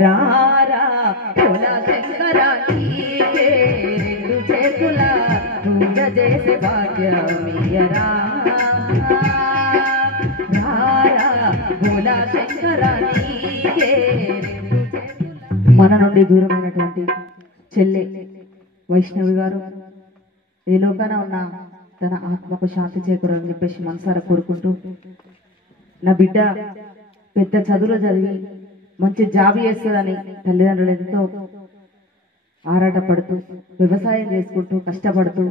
రారా భోలా శంకర నీకే రెండు చేతుల పూజ చేసే భాగ్యమియ్యరా రారా భోలా శంకర నీకే మన నుండి దూరమైనటువంటి చెల్లె వైష్ణవి గారు ఏ లోకాన ఉన్న తన ఆత్మకు శాంతి చేకూరాలని చెప్పేసి మనసారా కోరుకుంటూ నా బిడ్డ పెద్ద చదువులు చదివి మంచి జాబ్ చేస్తుందని తల్లిదండ్రులు ఎంతో ఆరాటపడుతూ వ్యవసాయం చేసుకుంటూ కష్టపడుతూ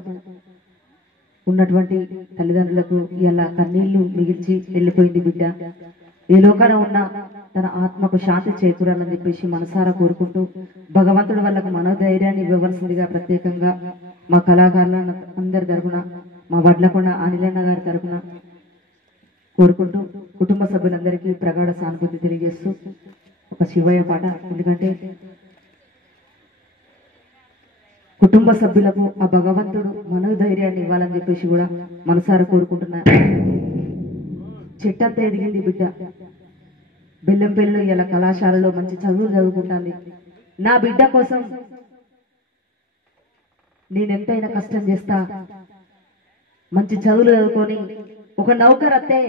ఉన్నటువంటి తల్లిదండ్రులకు ఇలా కన్నీళ్లు మిగిల్చి వెళ్ళిపోయింది బిడ్డ. ఏ లోకాన ఉన్న తన ఆత్మకు శాంతి చేకూరాలని చెప్పేసి మనసారా కోరుకుంటూ భగవంతుడి వాళ్ళకు మనోధైర్యాన్ని ఇవ్వవలసిందిగా ప్రత్యేకంగా మా కళాకారుల అందరి తరపున మా వడ్లకొండ అనిలన్న గారి తరపున కోరుకుంటూ కుటుంబ సభ్యులందరికీ ప్రగాఢ సానుభూతి తెలియజేస్తూ ఒక శివయ్య పాట, ఎందుకంటే కుటుంబ సభ్యులకు ఆ భగవంతుడు మనోధైర్యాన్ని ఇవ్వాలని చెప్పేసి కూడా మనసారా కోరుకుంటున్నా. చెట్టంత ఎదిగింది బిడ్డ, బెల్లంపల్లిలో ఇలా కళాశాలలో మంచి చదువులు చదువుకుంటుంది. నా బిడ్డ కోసం నేనెంతైనా కష్టం చేస్తా, మంచి చదువులు చదువుకొని ఒక నౌకర్ అత్తే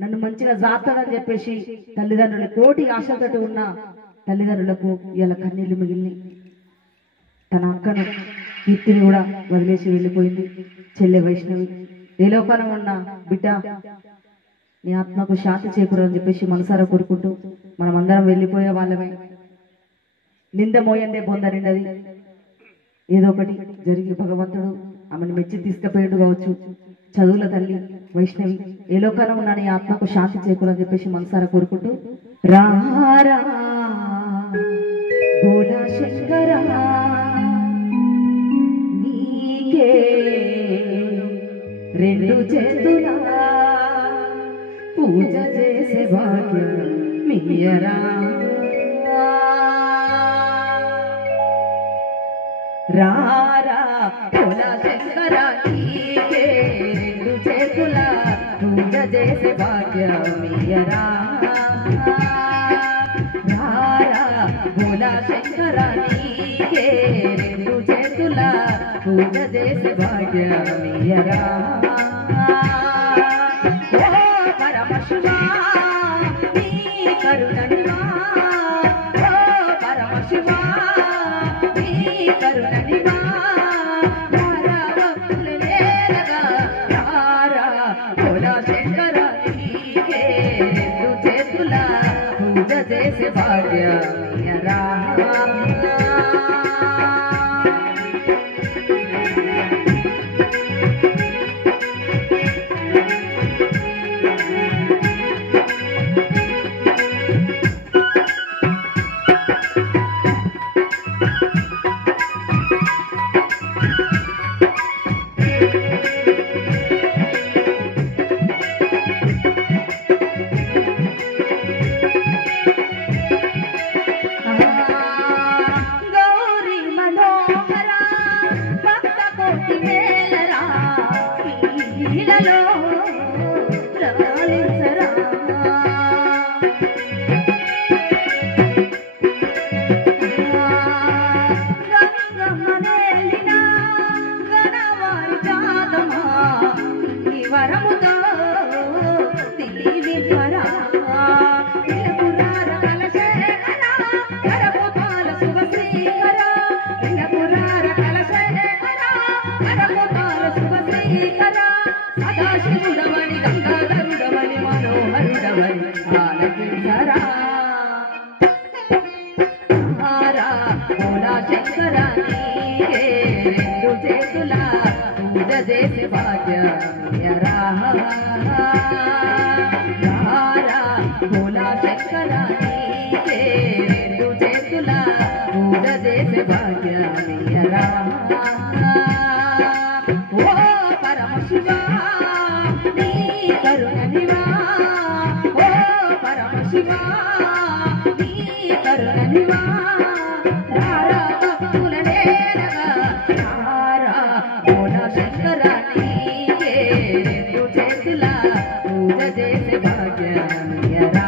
నన్ను మంచిగా జాతాడని చెప్పేసి తల్లిదండ్రులు కోటి ఆశతోటి ఉన్న తల్లిదండ్రులకు ఇలా కన్నీళ్లు మిగిలిని తన అక్కను కీర్తిని కూడా వదిలేసి వెళ్ళిపోయింది చెల్లె వైష్ణవి. ఏ లోకాన ఉన్న బిడ్డ నీ ఆత్మకు శాంతి చేకూరని చెప్పేసి మనసారా కోరుకుంటూ మనమందరం వెళ్ళిపోయే వాళ్ళమే. నింద మోయందే పొందనిండది, ఏదో ఒకటి జరిగి భగవంతుడు ఆమెను మెచ్చి తీసుకుపోయాడు కావచ్చు. చదువుల తల్లి వైష్ణవి ఏ లోకాన ఉన్నా నీ ఆత్మకు శాంతి చేకూరని చెప్పేసి మనసారా కోరుకుంటూ రారా భోలా శంకర నీకే రెండు చేతులా పూజ చేసే భాగ్యమియ్యరా రారా భోలా శంకర నీకే రెండు చేతుల పూజ చేసే భాగ్యమియ్యరా రారా భోలా శంకర నీకే రెండు చేతుల పూజ చేసే భాగ్యమియ్యరా పరమశివా నీ కరుణనివా పరమశివా నీ కరుణనివా భోలా శంకర నీకే రెండు చేతుల పూజ చేసే భాగ్యమియ్యరా భోలా శంకర నీకే రెండు చేతుల పూజ చేసే భాగ్యమియ్యరా భోలా శంకర నీకే రెండు చేతుల పూజ చేసే భాగ్యమియ్యరా ఓ పరమశివా నీ కరుణనివా ఓ పరమశివా నీ కరుణనివా భోలా శంకర నీకే రెండు చేతుల పూజ చేసే భాగ్యమియ్యరా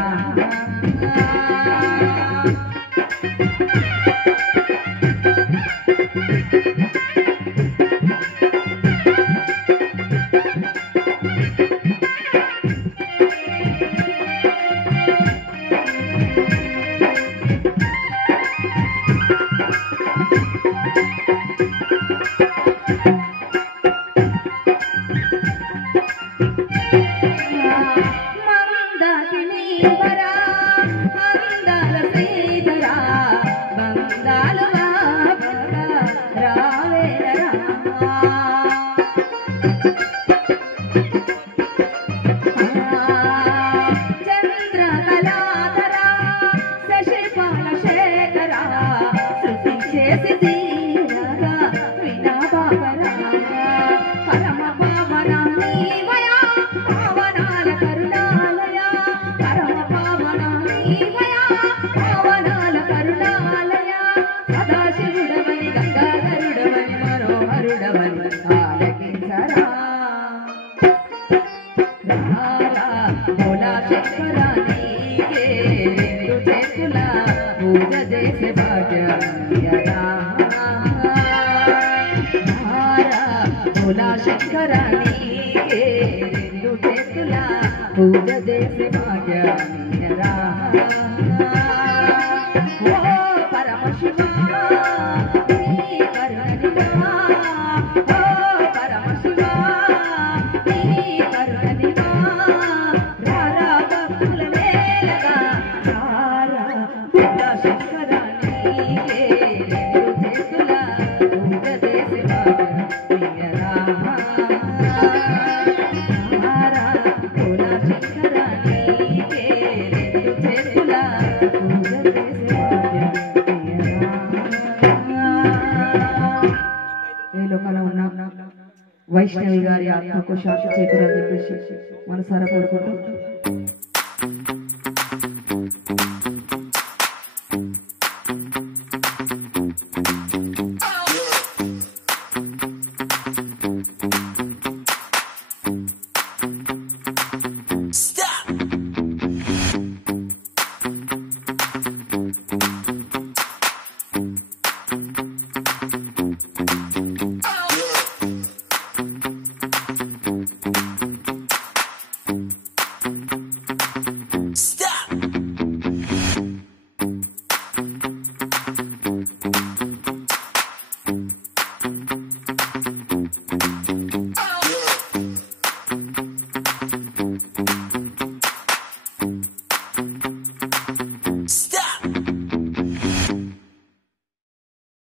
వైష్ణవి గారి ఆత్మకు శాంతి చేకూరని చెప్పేసి మనసారా కోరుకుంటూ